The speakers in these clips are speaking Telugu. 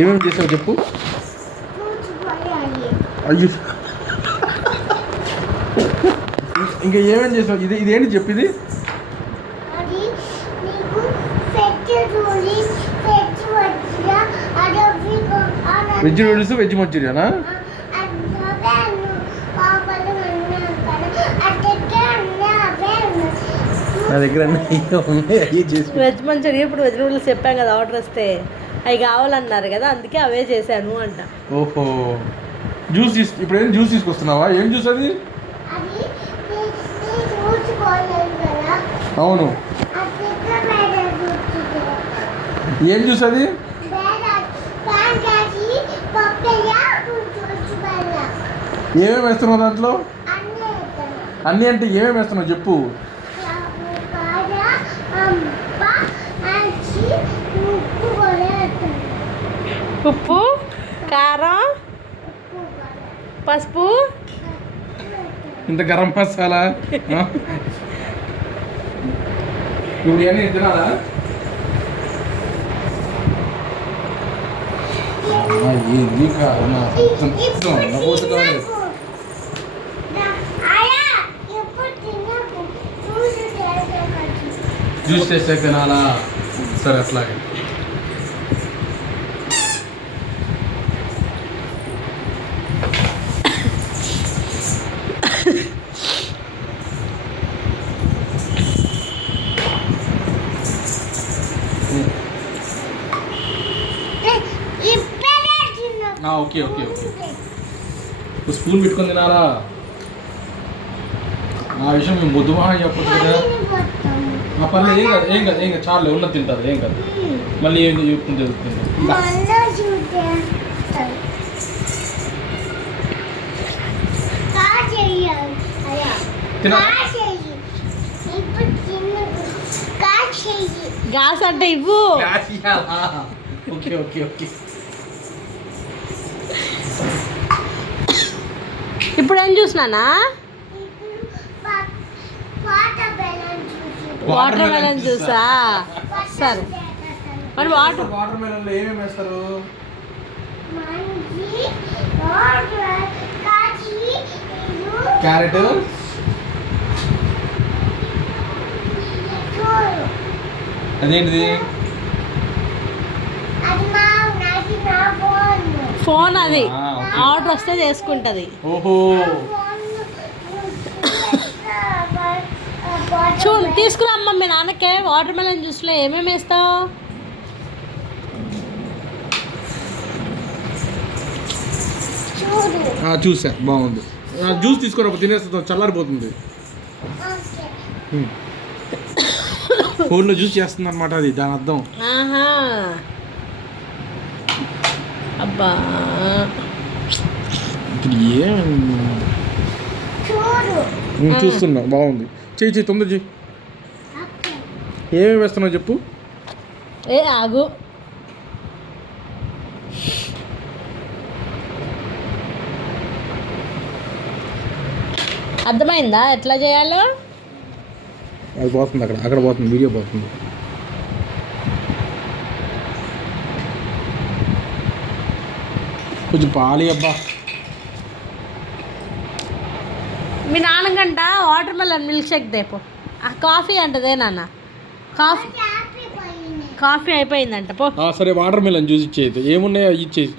ఏమేమి చేసావు చెప్పు. అయ్యో ఇంకా ఏమేమి చేసావు? ఇదేంటి చెప్పు. ఇది వెజ్ నూడిల్స్, వెజ్ మంచూరియానా? నా దగ్గర వెజ్ మంచూరియా. ఇప్పుడు వెజ్ నూడిల్స్ చెప్పాం కదా ఆర్డర్ వస్తే, అవి కావాలన్నారు కదా, అందుకే అవే చేశాను అంట. ఓహో, జ్యూస్ ఇప్పుడు ఏం జ్యూస్ తీసుకొస్తున్నావా? ఏం జ్యూస్ అది? అవును, ఏం జ్యూస్ అది? ఏమేమి వేస్తున్నావు దాంట్లో? అన్నీ అంటే ఏమేమి వేస్తున్నావు చెప్పు. ఉప్పు, కారం, పసుపు, ఇంత గరం మసాలా. ఇప్పుడు ఏమీ తినాలా? ఏంది జ్యూస్ చేస్తే తినాలా? సరే అట్లాగే. ఓకే ఓకే ఓకే, స్పూన్ పెట్టుకొని తినాలా? ఆ విషయం మేము బుద్ధమా చెప్పచ్చు కదా. పర్లేదు, ఏం కాదు ఏం కాదు ఏం కాదు, చాలు ఉన్నది తింటారు, ఏం కాదు. మళ్ళీ ఏం చెప్పుకుంటే గ్యాస్ అంటే ఇవ్వు. Okay okay okay. ఇప్పుడు ఏం చూసినానా? Water melon జ్యూసా? సరే, మరి వాటర్ మెలన్ లో ఏమేమి వేస్తారు? క్యారెట్, అదేంటిది? ఫోన్ అది ఆర్డర్ వస్తే చేసుకుంటది. ఓహో, చూడు తీసుకురామ్మ మీ నాన్నకే. వాటర్ మెలన్ జ్యూస్లో ఏమేమి వేస్తావు? చూసా, బాగుంది. జ్యూస్ తీసుకోరా, తినేస్తా, చల్లారిపోతుంది. ఫోన్లో జ్యూస్ చేస్తుంది అనమాట, అది దాని అర్థం. అబ్బా, చూస్తున్నా, బాగుంది. చెయ్యి తొందర చెయ్యి. ఏమేమి వేస్తున్నావు చెప్పు. ఏ ఆగు, అర్థమైందా ఎట్లా చేయాలో? అది పోతుంది, అక్కడ పోతుంది, వీడియో పోతుంది. కొంచెం పాలి అబ్బా. మీ నాన్నకంట వాటర్ మెలన్ మిల్క్ షేక్ దేపో. కాఫీ అంటదే నాన్న, కాఫీ అయిపోయిందంట పో. సరే, వాటర్ మెలన్ జ్యూస్ ఇచ్చేది. ఏమున్నాయో ఇచ్చేసి.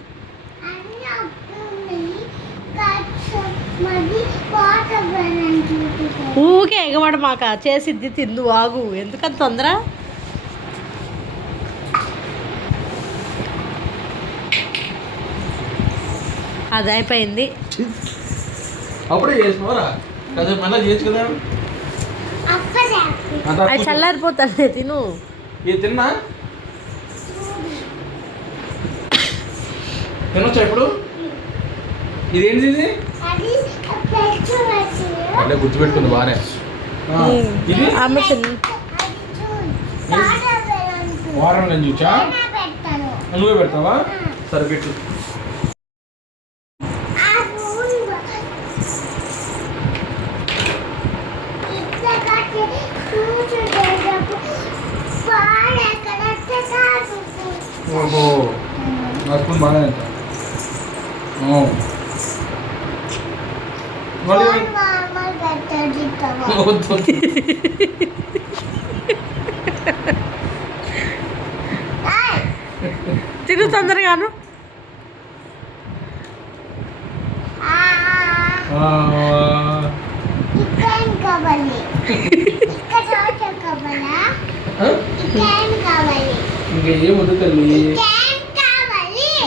ఊకే ఎగబడ మాక, చేసిద్ది తిందు, ఆగు, ఎందుకంత తొందర? అది అయిపోయింది. అప్పుడే చేసినవరా? మళ్ళీ చేయొచ్చు కదా. అది చల్లారిపోతాను, తిను. తిన్నా తినొచ్చా ఇప్పుడు? ఇదేంటి ఇది? అంటే గుర్తుపెట్టుకుంది బాగానే. ఇది వాటర్ మెలన్ జ్యూసా? నువ్వే పెడతావా? సరే పెట్టు. బాగా తింటా. మళ్ళీ వద్దు. తిను తొందరగాను. ఇంకా ఏం వద్దు తల్లి.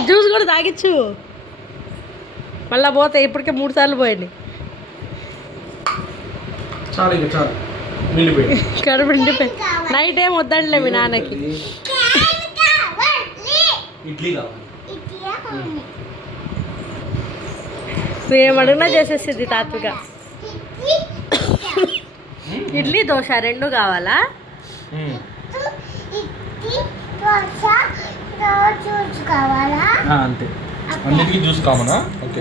జ్యూస్ కూడా తాగిచ్చు. మళ్ళా పోతాయి, ఇప్పటికే 3 సార్లు పోయింది. చాలు ఇంకా చాలు, నిండిపోయి. కడుపు నిండిపోయి. నైట్ ఏం వద్దండిలే మీ నాన్నకి. ఇడ్లీ కావాలి. ఏమడిగినా చేసేసింది తాత్విక. ఇడ్లీ దోశ 2 కావాలా? అంతే, అన్నిటికీ జ్యూస్ కావాలా? ఓకే.